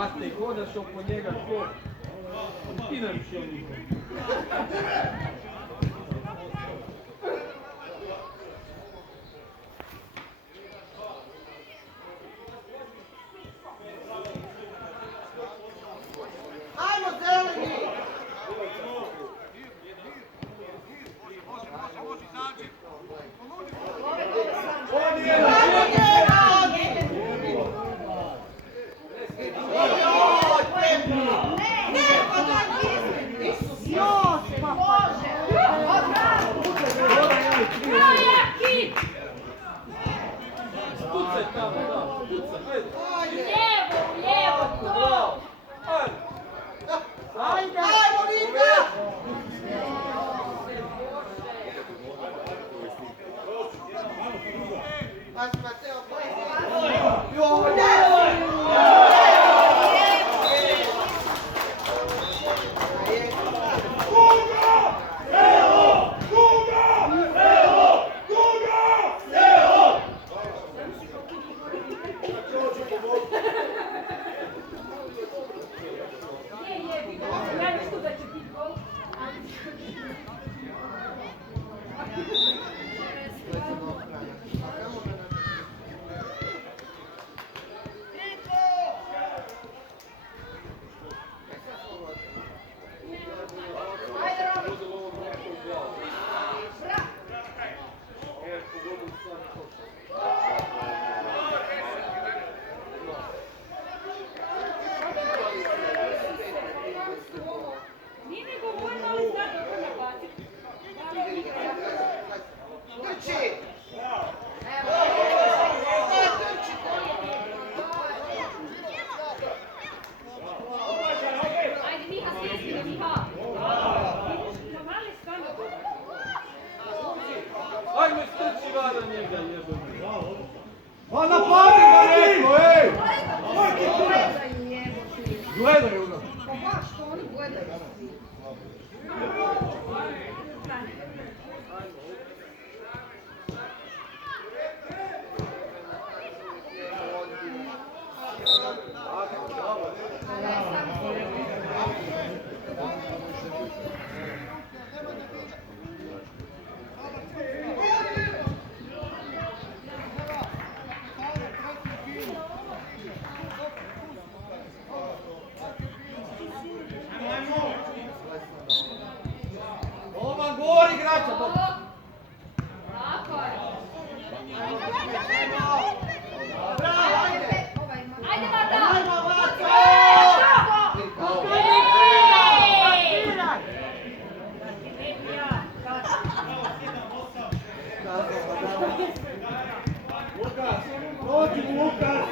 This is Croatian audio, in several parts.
Mate, hodaš oko njega ko? Ti nam što niko. Ajmo zeleni! Pucaj tamo, da, pucaj, ajde. Lijevo, lijevo, to! Ajde. Ajmo, Vika! Pazi, Mateo, Ja nešto da će biti gol. Nije nego možda ali sad dobro nabaciti. trči! Ajde, Miha, stisni ga, Miha. Na mali stane. Ajme, strči vada njega, jebem. Pa napadi ga neko, ej! Gledaj u nas. Pa baš to oni gledaju. Oman gori igrača, to. Tako je. Ajde, Mata! Ajmo, Vaco! Prođi mu, Lukas!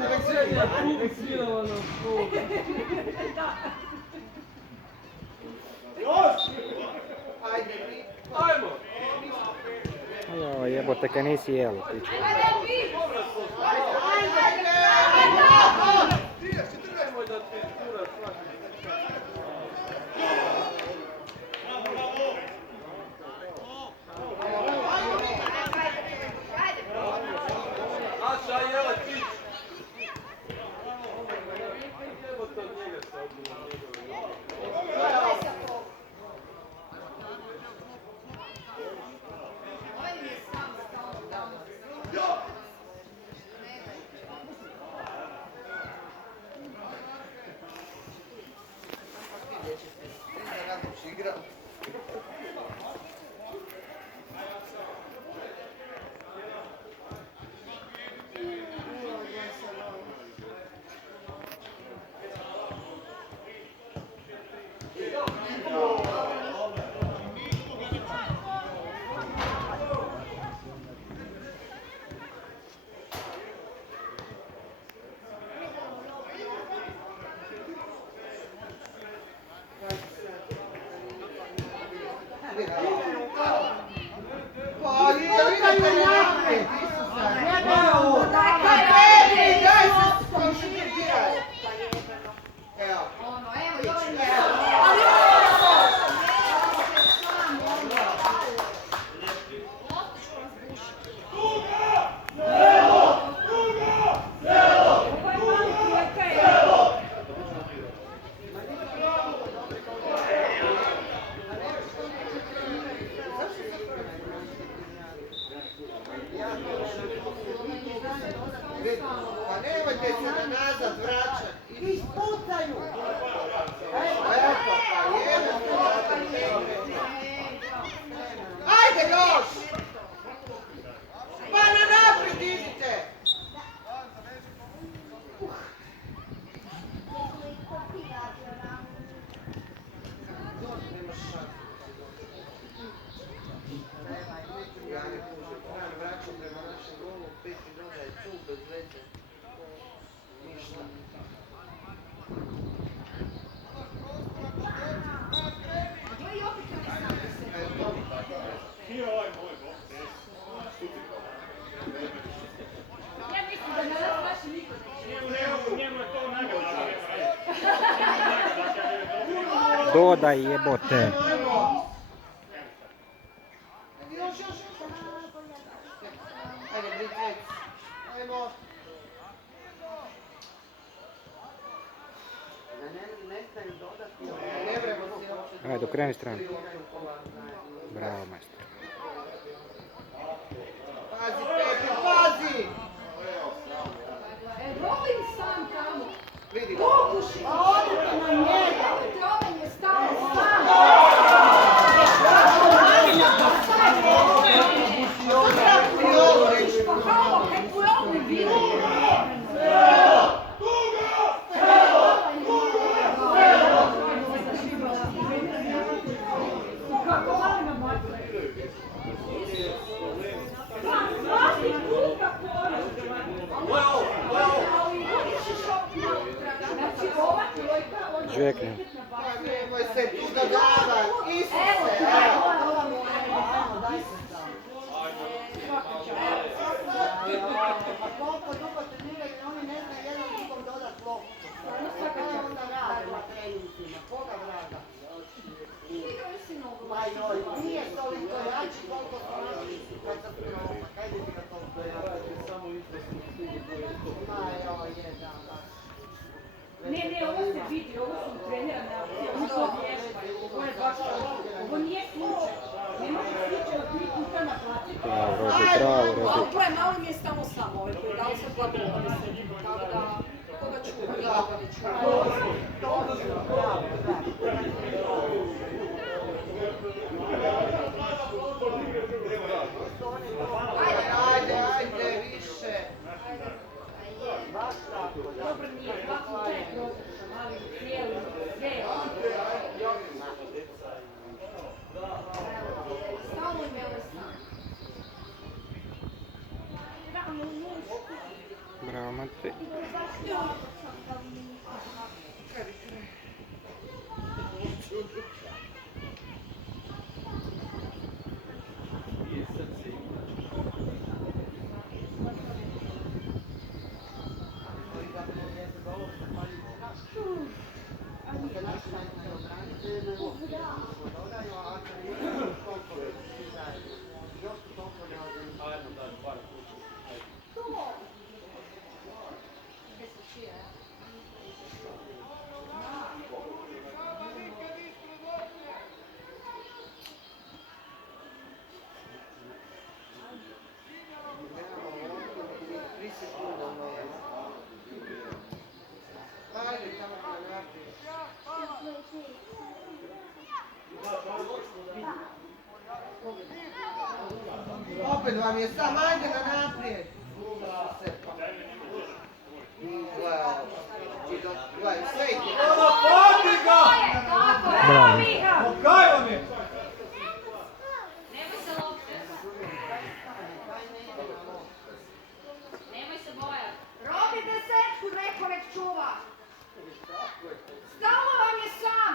Nek se ja tu svirala na školu. Još! Ajde, Ajmo! Joj, jebote, kaj nisi jelo, pička. Nemoj da ti kurac svaki. Aša, Jeletić! Jebote od njega se igra. Ispucaju! Ajde još! Pa na naprijed idite! Ja ne kužim, trebam vraćam prema našem golu, 5 minuta je tu, bez veze. Ništa. I opet ne Ja mislim da nas baš niko Njemu je to nagrada. Dodaj jebote. Još. Ajde, Britvec. Ajmo. Ne vremo si uopće. Ajde, okreni stranu. Bravo, majstor. Pazi, Pepe, pazi! Robin sam tamo. Vidi. Pokuši! Odite na njega! Robin je stao sam! Pa halo, kakvu je on ne vidio? Kako valima matre? Svaki puta Žekne. Nemoj se tu dodavat, Isuse, evo. Koliko dugo treniraju, oni ne znaju jedan drugom dodat loptu. Šta onda rade na treninzima, koga vraga? Ma joj, nije toliko jači koliko su naši katastrofa, kaj bi ga toliko jači? Ma joj, jedan, Ne, ovo se vidi, ovo su trenirane akcije, ovo to vježbaju, ovo je baš ovo nije slučaj. Ne može slučaj od 3 puta naplatiti. Bravo, Robi, bravo, Robi. Ovo je malo mi je stalo samo, ovaj koji je dao sad gladova da se tako da koga čuva, nikoga ne čuva. točno, bravo, Ajde, više. Baš tako, da. Dobro nije, 2 puta je propušan, ali cijeli, sve. Stalno im je ovaj san. Bravo, Matej. Opet vam je sam, ajde na naprijed. Gledaj, sve ide. Ono, pati ga! Bravo. Kaj vam je? Nemoj se lopte. Nemoj se bojati. Robi desetku, neko nek čuva. Stalno vam je sam.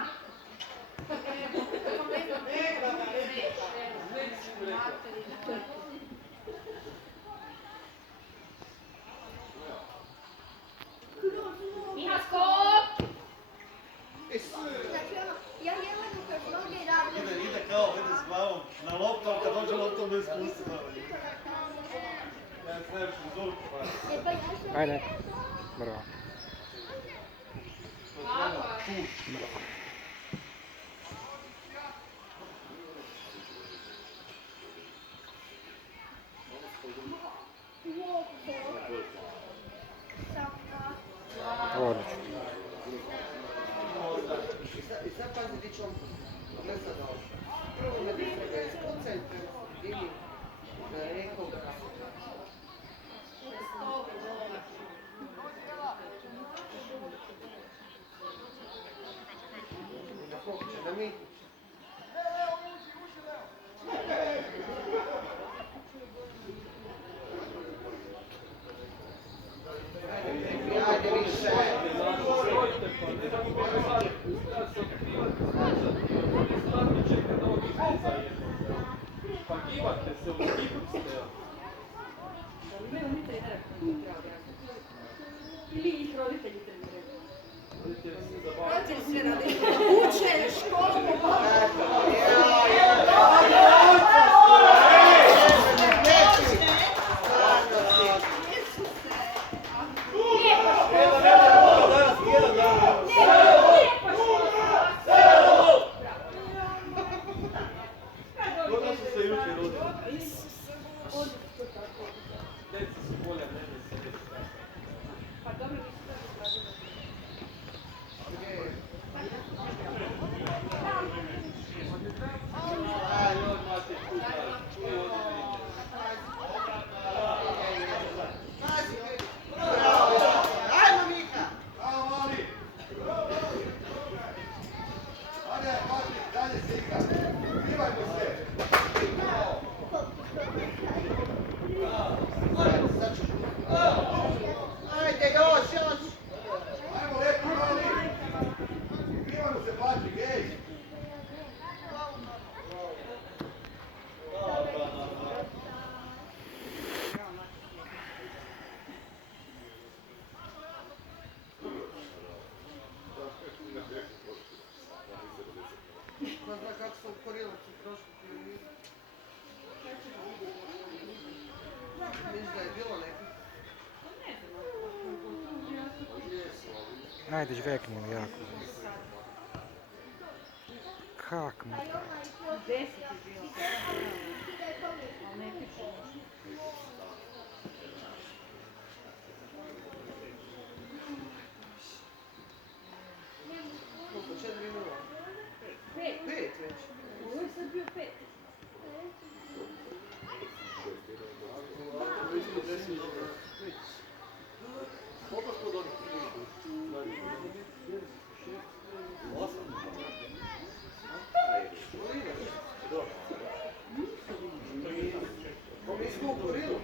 Miha, skok! Znači ono, ja jedno kad noge radim. Ide kao, ide s glavom na loptu, a kad dođe loptom bez spusti malo. Ja se ne biš uzor pa. Ajde. Bravo. Tako je. Odlično. I sad pazi di će on gleda na ovo. Prvo me distrega ispucajte, dini na rekao ga. I na pokuće da mi... Ajde više! Pagivate se u ekipu ste. Imaju oni trenera koji treba objasniti. Ili ih roditelji treniraju. Roditelji sve rade. Uče, školu, Kako su Korilovci prošli prije. Mislim da je bilo neko. Ajde, žvekni mu jako. Kak mu? 10 je bilo. Ali ne piše. Koliko? 4 minuta? 5. 5 već. Ovo je sad bio 5. Koliko smo dobili? 8. Mi smo u Korilu.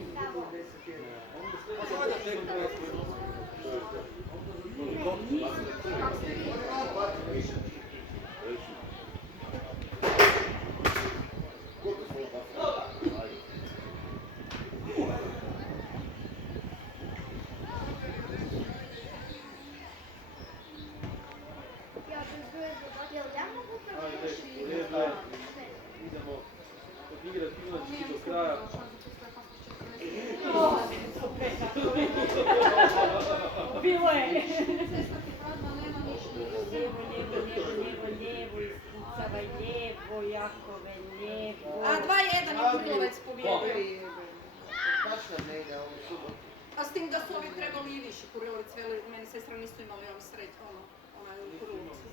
Idemo odigrati igrački do kraja. Bilo je. Lijevo, ispucavaj, lijevo, Jakove, lijevo. A 2:1 je Kurilovec pobjedio. Baš nam ne ide ovu subotu. A s tim da su ovi trebali i više. Kurilovac veli, meni sestra nisu imali onaj u Kurilovcu.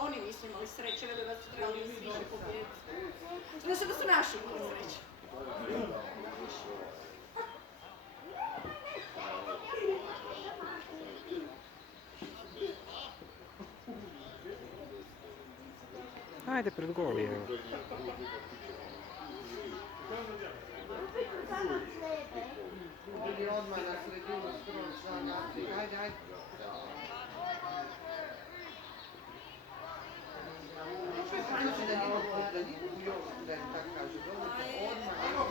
Oni nisu imali sreće, veli da su trebali više pobjediti. Znači da su naši imali sreće. Ajde pred gol, evo. Ili odmah na sredinu skroz člana. Ajde, ajde. Znači da nima u još, da je tako kaže. Dobite odmah na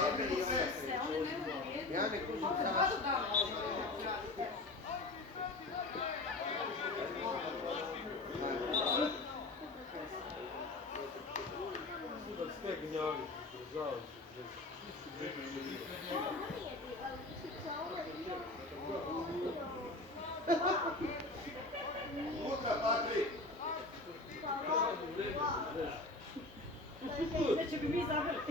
sebe i onda. Ja ne kužim zašto. Sve gnjavi, država Utra, Patrik! Znači bi mi zabili.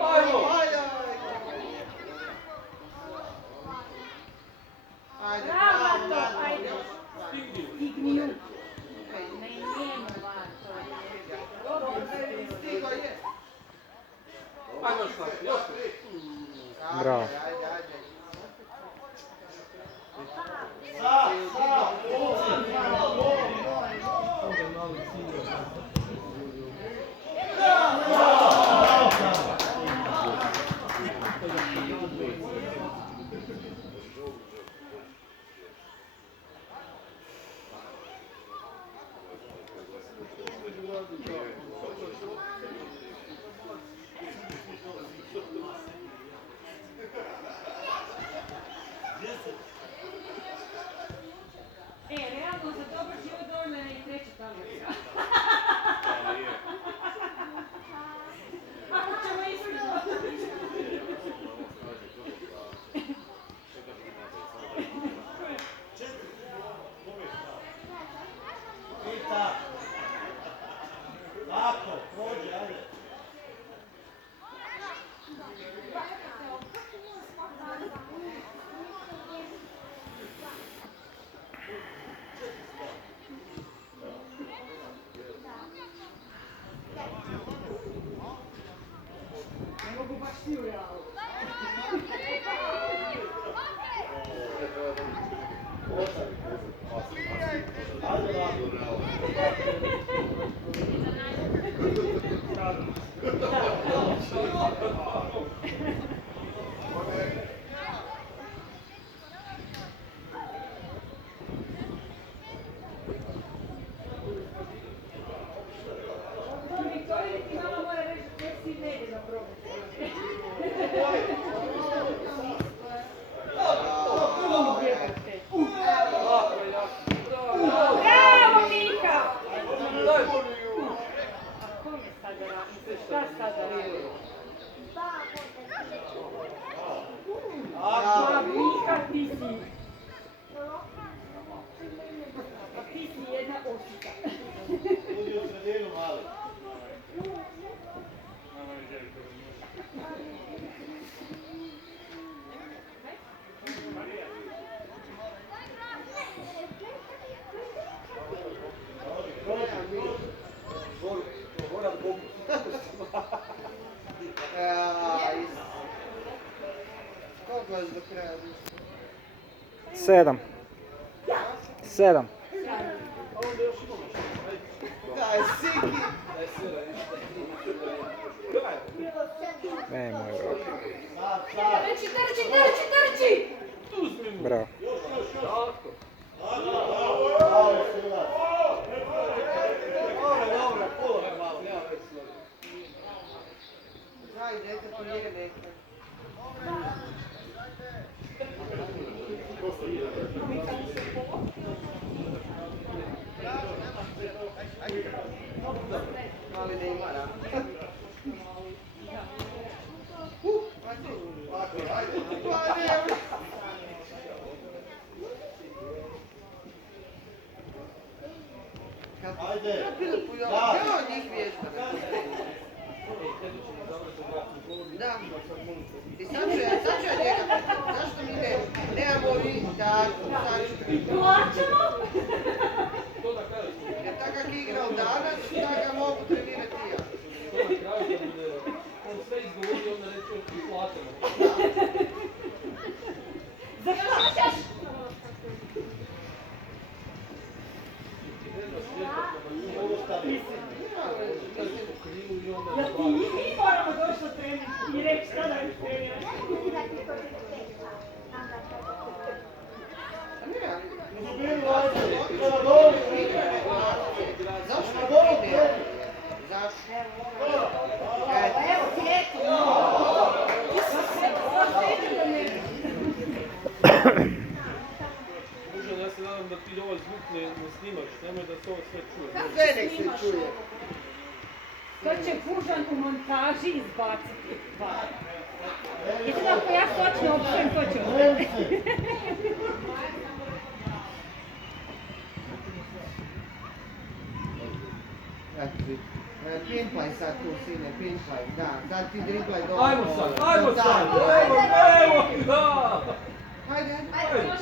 Ajmo! Ajmo! Realno za dobar život dovoljno je i treća tablica. Ako ćemo iskreno. Pita. Tako, prođe, ajde. Ne mogu baš svi u realu. Viktorija ti mama mora reći da si ne ide na probu. Bravo, Mika! A kome sada radi? Šta sada radi? A Mika, ti si... A ti si jedna osika. Budi u sredinu, mali. Koliko je do kraja? 7. 7. Daj, Siki! Nemoj, bro. Trči! Bravo. Dobro, pulo je malo, nema već slovi. Daj, dete, to njega nekaj. Ali ne ima, da. Ajde. Evo njih vježba. Da. I sad ću ja njega pitati, zašto mi nemamo vi tako, sad ću. Plaćamo? Jer tako kak je igrao danas, tako ga mogu trenirati i ja. On sve izgovori, onda reći ti plaćamo. Zašto? Ja ti i mi moramo doći na trening i reći šta da je trenirati. Zašto ne ide? Zašto? Evo ti eto. Ružan, ja se nadam da ti ovaj zvuk ne snimaš, nemoj da se ovo sve čuje. Sve nek se čuje. To će Bužan u montaži izbaciti. Jedino ako ja točno opšem, to će ostati. Pimpaj sad tu, sine, pimpaj, da, sad ti driblaj dobro. Ajmo sad, evo, da! Hajde, Ajde, još.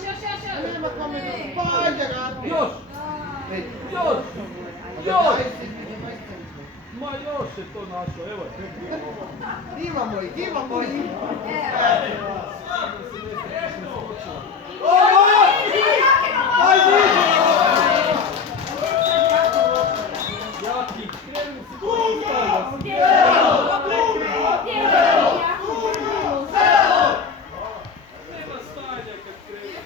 nema kome da... Pa ajde, napi. Još! Vidi. Još! Da Još! daj se između 20 cm. Ma još je to našo, evo. Imamo ih, imamo ih. Jaki, krenu si nema stajanja kad krenu.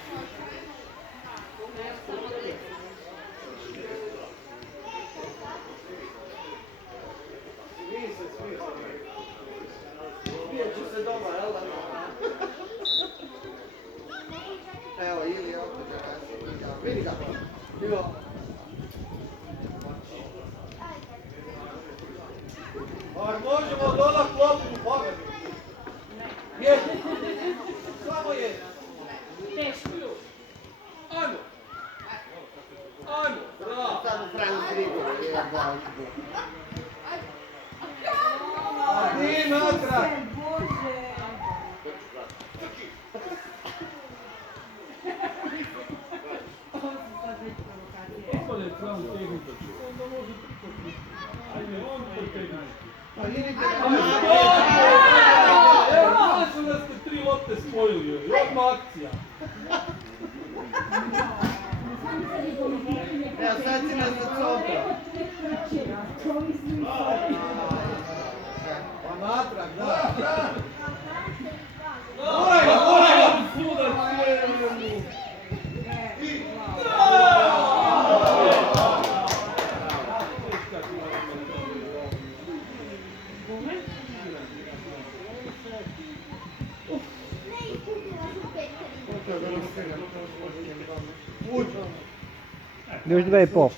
Smije ću se doma, jel da? Evo, ili opet da se vidi ga. Evo. Ar možemo dola klopku, pogledaj. Je. Samo je. Teško. Ajmo. Ajmo, bravo. Samo Franz Grigor, je bažno. A ti natrag. Bože. Ovo su sad već provokacije. Ispade sam tehnika, onda može prikopiti. Ajde, on potegni. Pa vidite Evo, znaš da ste 3 lopte spojili, odmah akcija. Evo sad si nas zacopao. Pa natrag, da. Moraj ga, sudac, cijeli. Još 2,5.